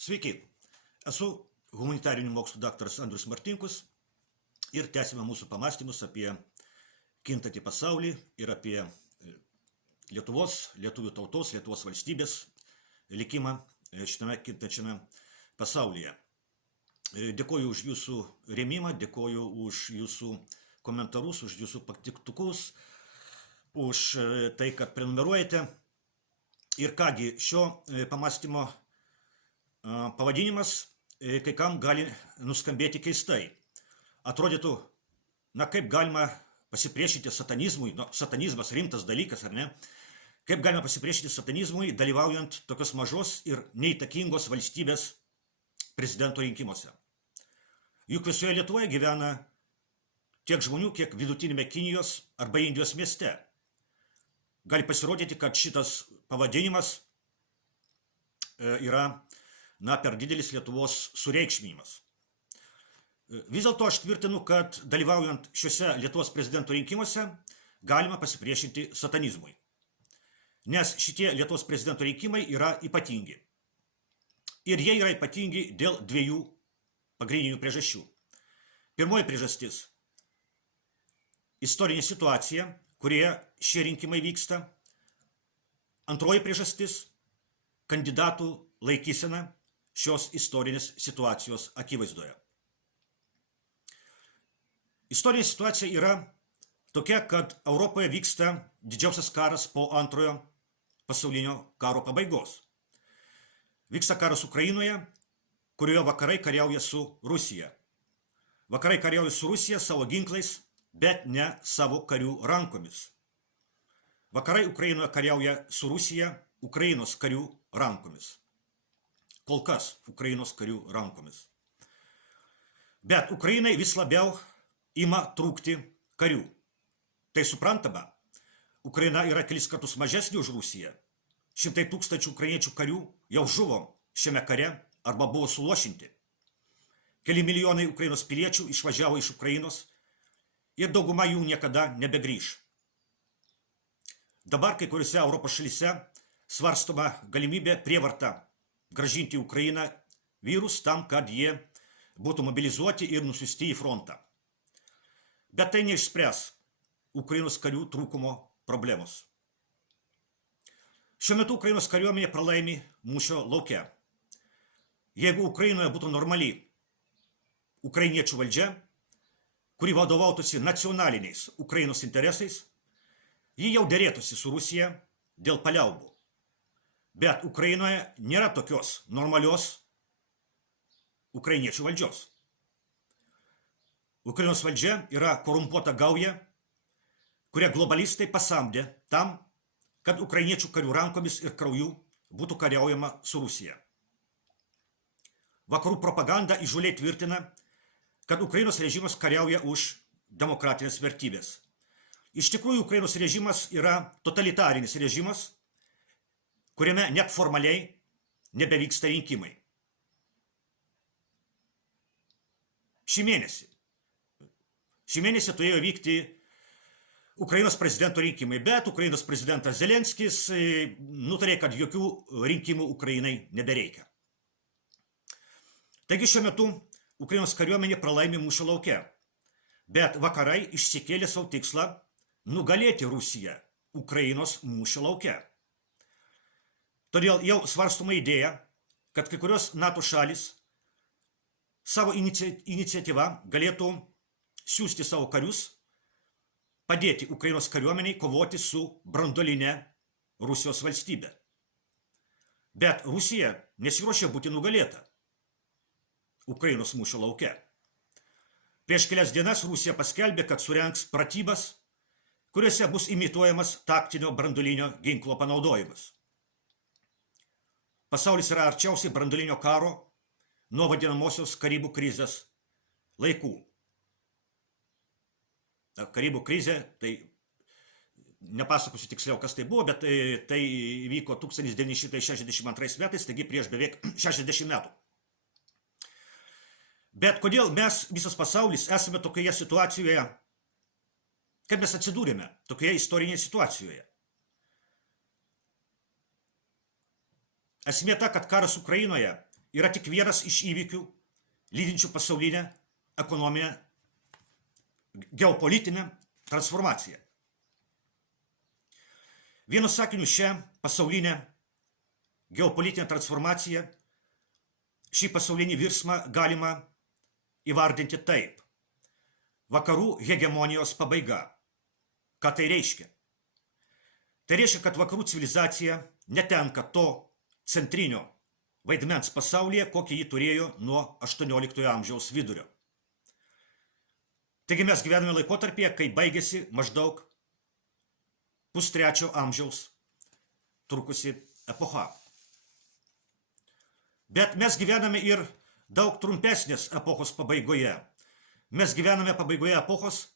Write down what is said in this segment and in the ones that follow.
Sveiki, esu humanitarinių mokslų daktaras Andrius Martinkus ir tęsime mūsų pamąstymus apie kintantį pasaulį ir apie Lietuvos, lietuvių tautos, Lietuvos valstybės likimą šitame kintančiame pasaulyje. Dėkoju už jūsų rėmimą, dėkoju už jūsų komentarus, už jūsų patiktukus, už tai, kad prenumeruojate. Ir kągi, šio pamąstymo pavadinimas kai kam gali nuskambėti keistai. Atrodytų, kaip galima pasipriešinti satanizmui, satanizmas rimtas dalykas, ar ne? Kaip galima pasipriešinti satanizmui, dalyvaujant tokios mažos ir neįtakingos valstybės prezidento rinkimuose. Juk visoje Lietuvoje gyvena tiek žmonių, kiek vidutinėme Kinijos arba Indijos mieste. Gali pasirodyti, kad šitas pavadinimas yra per didelis Lietuvos sureikšminimas. Vis dėlto aš tvirtinu, kad dalyvaujant šiuose Lietuvos prezidento rinkimuose galima pasipriešinti satanizmui. Nes šitie Lietuvos prezidento rinkimai yra ypatingi. Ir jie yra ypatingi dėl dviejų pagrindinių priežasčių. Pirmoji priežastis – istorinė situacija, kurioje šie rinkimai vyksta. Antroji priežastis – kandidatų laikysena šios istorinės situacijos akivaizdoje. Istorinė situacija yra tokia, kad Europoje vyksta didžiausias karas po antrojo pasaulinio karo pabaigos. Vyksta karas Ukrainoje, kurioje vakarai kariauja su Rusija. Vakarai kariauja su Rusija savo ginklais, bet ne savo karių rankomis. Vakarai Ukrainoje kariauja su Rusija Ukrainos karių rankomis. Kol kas Ukrainos karių rankomis. Bet Ukrainai vis labiau ima trūkti karių. Tai suprantama, Ukraina yra kelis kartus mažesnė už Rusiją. 100 000 ukrainiečių karių jau žuvo šiame kare arba buvo suluošinti. Keli milijonai Ukrainos piliečių išvažiavo iš Ukrainos ir dauguma jų niekada nebegrįš. Dabar kai kuriuose Europos šalyse svarstoma galimybė prievarta grąžinti Ukrainą vyrus tam, kad jie būtų mobilizuoti ir nusiųsti į frontą. Bet tai neišspręs Ukrainos karių trūkumo problemos. Šiuo metu Ukrainos kariuomenė pralaimi mūšio lauke. Jeigu Ukrainoje būtų normali ukrainiečių valdžia, kuri vadovautųsi nacionaliniais Ukrainos interesais, ji jau derėtųsi su Rusija dėl paliaubų. Bet Ukrainoje nėra tokios normalios ukrainiečių valdžios. Ukrainos valdžia yra korumpuota gauja, kurią globalistai pasamdė tam, kad ukrainiečių karių rankomis ir krauju būtų kariaujama su Rusija. Vakarų propaganda įžūliai tvirtina, kad Ukrainos režimas kariauja už demokratinės vertybės. Iš tikrųjų, Ukrainos režimas yra totalitarinis režimas, kuriame net formaliai nebevyksta rinkimai. Šį mėnesį turėjo vykti Ukrainos prezidento rinkimai, bet Ukrainos prezidentas Zelenskis nutarė, kad jokių rinkimų Ukrainai nebereikia. Taigi šiuo metu Ukrainos kariuomenė pralaimi mūšio lauke, bet vakarai išsikėlė savo tikslą nugalėti Rusiją Ukrainos mūšio lauke. Todėl jau svarstoma idėja, kad kai kurios NATO šalis savo iniciatyvą galėtų siųsti savo karius, padėti Ukrainos kariuomeniai kovoti su branduoline Rusijos valstybe. Bet Rusija nesiruošia būti nugalėta Ukrainos mūšio lauke. Prieš kelias dienas Rusija paskelbė, kad surengs pratybas, kuriuose bus imituojamas taktinio branduolinio ginklo panaudojimas. Pasaulis yra arčiausiai branduolinio karo nuo vadinamosios Karibų krizės laikų. Karibų krizė, tai nepasakosiu tiksliau, kas tai buvo, bet tai įvyko 1962 metais, taigi prieš beveik 60 metų. Bet kodėl mes, visas pasaulis, esame tokioje situacijoje, kad mes atsidūrėme tokioje istorinėje situacijoje? Esmė ta, kad karas Ukrainoje yra tik vienas iš įvykių, lydinčių pasaulinę ekonominę, geopolitinę transformaciją. Vienu sakiniu šią pasaulinę geopolitinę transformaciją, šį pasaulinį virsmą galima įvardinti taip. Vakarų hegemonijos pabaiga. Ką tai reiškia? Tai reiškia, kad vakarų civilizacija netenka to centrinio vaidmens pasaulyje, kokį jį turėjo nuo 18 amžiaus vidurio. Taigi mes gyvename laikotarpyje, kai baigėsi maždaug pustrečio amžiaus trukusi epocha. Bet mes gyvename ir daug trumpesnės epochos pabaigoje. Mes gyvename pabaigoje epochos,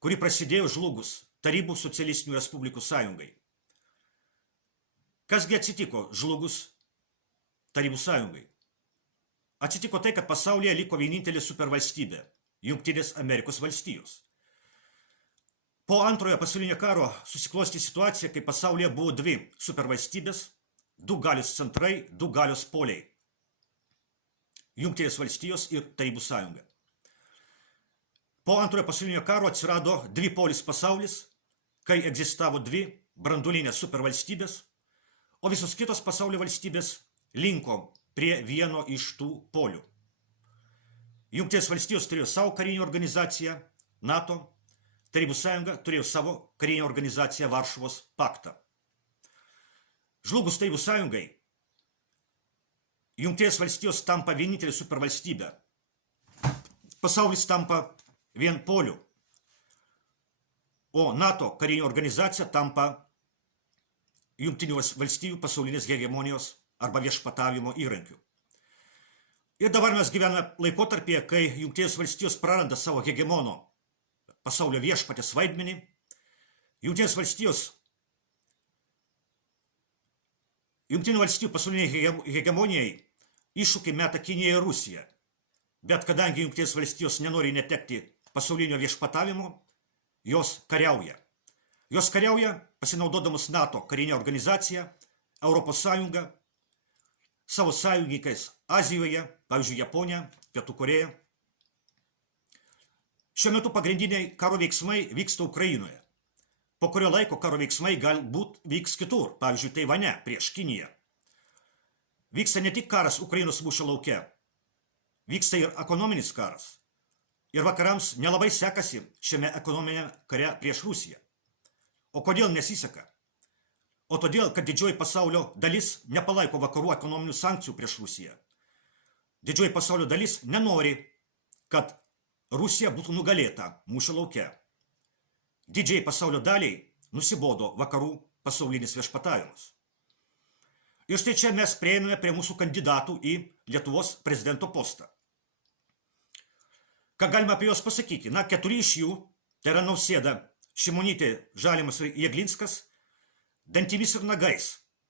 kuri prasidėjo žlugus Tarybų socialistinių respublikų sąjungai. Kasgi atsitiko žlugus Tarybų sąjungai? Atsitiko tai, kad pasaulyje liko vienintelė supervalstybė – Jungtinės Amerikos valstijos. Po antrojo pasaulinio karo susiklostė situacija, kai pasaulyje buvo dvi supervalstybės, du galios centrai, du galios poliai – Jungtinės valstijos ir Tarybų sąjunga. Po antrojo pasaulinio karo atsirado dvipolis pasaulis, kai egzistavo dvi branduolinės supervalstybės, o visos kitos pasaulio valstybės linko prie vieno iš tų polių. Jungtinės valstijos turėjo savo karinę organizaciją NATO, Tarybų sąjunga turėjo savo karinę organizaciją Varšuvos paktą. Žlugus Tarybų sąjungai, Jungtinės valstijos tampa vienintelė supervalstybė. Pasaulis tampa vienpoliu, o NATO karinė organizacija tampa Jungtinių valstijų pasaulinės hegemonijos arba viešpatavimo įrankiu. Ir dabar mes gyvename laikotarpyje, kai Jungtinės valstijos praranda savo hegemono pasaulio viešpatės vaidmenį. Jungtinės valstijos Jungtinių valstijų pasauliniai hegemonijai iššūkį meta Kinija ir Rusija. Bet kadangi Jungtinės valstijos nenori netekti pasaulinio viešpatavimo, jos kariauja. Jos kariauja pasinaudodamas NATO karinę organizaciją, Europos Sąjungą, savo sąjungininkais Azijoje, pavyzdžiui, Japonija, Pietų Koreja. Šiuo metu pagrindiniai karo veiksmai vyksta Ukrainoje. Po kurio laiko karo veiksmai galbūt vyks kitur, pavyzdžiui, Taivane prieš Kiniją. Vyksta ne tik karas Ukrainos mūšio lauke, vyksta ir ekonominis karas. Ir vakarams nelabai sekasi šiame ekonominėme kare prieš Rusiją. O kodėl nesiseka? O todėl, kad didžioji pasaulio dalis nepalaiko vakarų ekonominių sankcijų prieš Rusiją. Didžioji pasaulio dalis nenori, kad Rusija būtų nugalėta mūšio lauke. Didžiai pasaulio daliai nusibodo vakarų pasaulinis viešpatavimas. Ir štai čia mes prieiname prie mūsų kandidatų į Lietuvos prezidento postą. Ką galime apie juos pasakyti? Na, 4 iš jų, tai yra Nausėda, Šimonytė, Žalimas ir Jeglinskas, dantimis ir nagais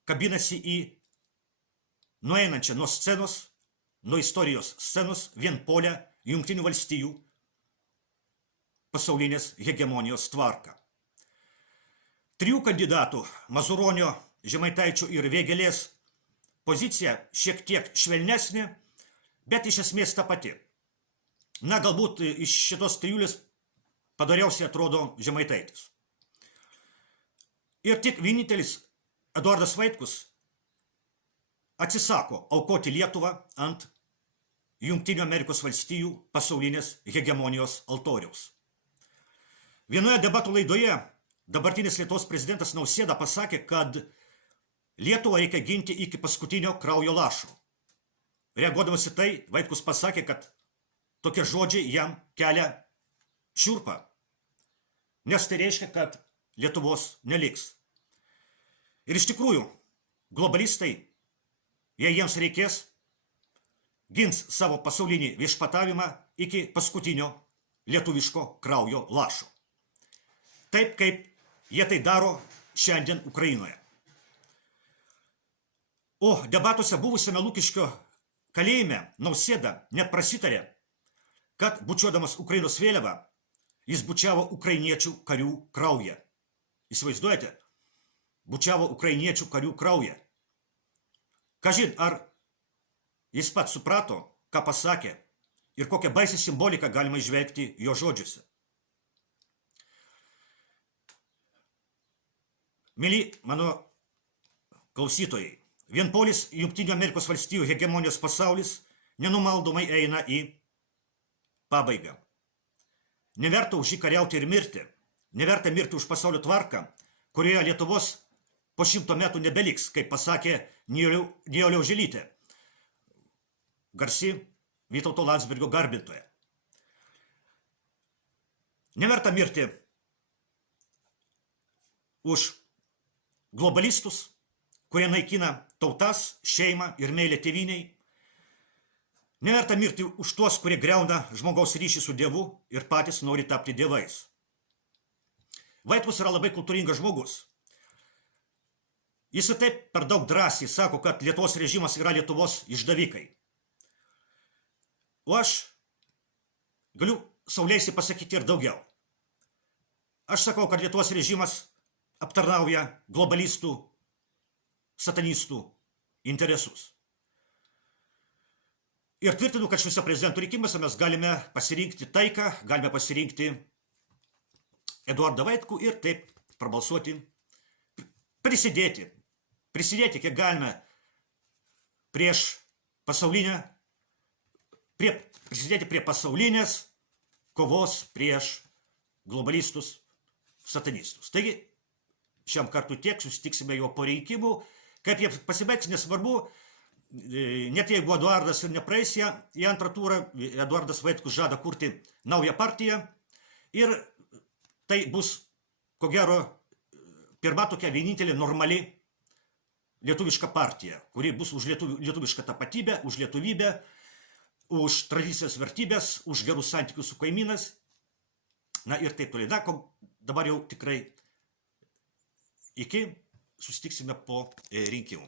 kabinasi į nueinančią nuo scenos, nuo istorijos scenos vienpolę Jungtinių valstijų pasaulinės hegemonijos tvarką. 3 kandidatų Mazuronio, Žemaitaičio ir Vėgėlės pozicija šiek tiek švelnesnė, bet iš esmės ta pati. Na, galbūt iš šitos trijulės padoriausiai atrodo Žemaitaitis. Ir tik vienintelis Eduardas Vaitkus atsisako aukoti Lietuvą ant Jungtinių Amerikos valstijų pasaulinės hegemonijos altoriaus. Vienoje debatų laidoje dabartinis Lietuvos prezidentas Nausėda pasakė, kad Lietuvą reikia ginti iki paskutinio kraujo lašo. Reaguodamas į tai, Vaitkus pasakė, kad tokie žodžiai jam kelia šiurpą, nes tai reiškia, kad Lietuvos neliks. Ir iš tikrųjų, globalistai, jei jiems reikės, gins savo pasaulinį viešpatavimą iki paskutinio lietuviško kraujo lašo. Taip, kaip jie tai daro šiandien Ukrainoje. O debatuose buvusiame Lukiškio kalėjime Nausėda net prasitarė, kad bučiuodamas Ukrainos vėliavą, jis bučiavo ukrainiečių karių kraują. Įsivaizduojate? Bučiavo ukrainiečių karių kraują. Kažin, ar Jis pats suprato, ką pasakė ir kokią baisę simboliką galima įžvelgti jo žodžiuose. Mėly mano klausytojai, vienpolis Jungtinių Amerikos valstijų hegemonijos pasaulis nenumaldomai eina į pabaigą. Neverta už jį kariauti ir mirti. Neverta mirti už pasaulio tvarką, kurioje Lietuvos po 100 metų nebeliks, kaip pasakė Nijolė Oželytė, garsi Vytauto Landsbergio garbintoja. Neverta mirti už globalistus, kurie naikina tautas, šeimą ir meilę tėvyniai. Neverta mirti už tuos, kurie griauna žmogaus ryšį su Dievu ir patys nori tapti dievais. Vaitkus yra labai kultūringas žmogus. Jis taip per daug drąsiai sako, kad Lietuvos režimas yra Lietuvos išdavikai. O aš galiu sau leisti pasakyti ir daugiau. Aš sakau, kad Lietuvos režimas aptarnauja globalistų, satanistų interesus. Ir tvirtinu, kad šiuose prezidentų rinkimuose mes galime pasirinkti taiką, galime pasirinkti Eduardą Vaitkų ir taip prabalsuoti, prisidėti kiek galime prisidėti prie pasaulinės kovos prieš globalistus, satanistus. Taigi, šiam kartu tiek, susitiksime jo po rinkimų. Kaip jie pasibaigs, nesvarbu, net jeigu Eduardas ir nepraeis į antrą turą, Eduardas Vaitkus žada kurti naują partiją ir tai bus, ko gero, pirma tokia vienintelė normali lietuviška partija, kuri bus už lietuvišką tapatybę, už lietuvybę, už tradicijos vertybės, už gerus santykius su kaimynas, na ir taip toliau. Na, dabar jau tikrai iki, susitiksime po rinkimų.